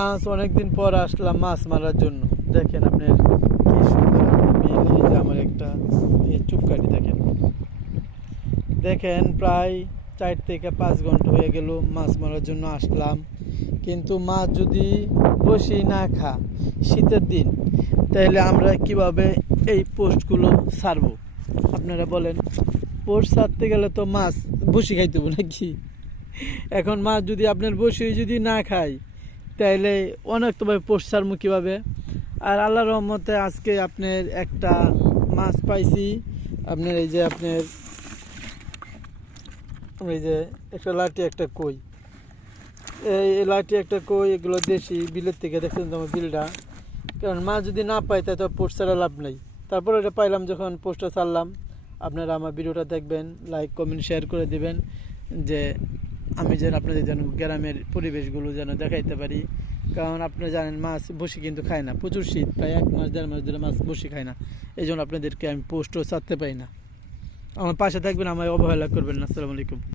আজ অনেকদিন পর আসলাম মাছ মারার জন্য। দেখেন আপনার কি সুন্দর মিল, এই যে আমার একটা এই চুপকাঠি দেখেন। দেখেন প্রায় 4 থেকে 5 ঘন্টা হয়ে গেল মাছ মারার জন্য আসলাম, কিন্তু মাছ যদি বসি না খা শীতের দিন, তাহলে আমরা কিভাবে এই পোস্টগুলো ছাড়বো? আপনারা বলেন। পোস্ট ছাড়তে গেলে তো মাছ বসি খাইতে হবে নাকি? এখন মাছ যদি আপনার বসি যদি না খায়, তাইলে অনেক তো ভাই পোস্ট ছাড়বো কীভাবে? আর আল্লাহর রহমতে আজকে আপনার একটা মাছ পাইছি। আপনার এই যে একটা লাঠি একটা কই, এই লাঠি একটা কই, এগুলো দেশি বিলের থেকে। দেখছেন তো আমার বিলটা, কারণ মাছ যদি না পাই তাই তো পোস্ট ছাড়া লাভ নেই। তারপর এটা পাইলাম যখন পোস্টটা ছাড়লাম। আপনারা আমার ভিডিওটা দেখবেন, লাইক কমেন্ট শেয়ার করে দিবেন, যে আমি যেন আপনাদের যেন গ্রামের পরিবেশগুলো যেন দেখাইতে পারি। কারণ আপনারা জানেন মাছ বসি কিন্তু খায় না, প্রচুর শীত, প্রায় 1 মাস 1.5 মাস ধরে মাছ বসি খায় না। এই জন্য আপনাদেরকে আমি পোস্টও ছাড়তে পারি না। আমার পাশে থাকবেন, আমায় অবহেলা করবেন না। আসসালামু আলাইকুম।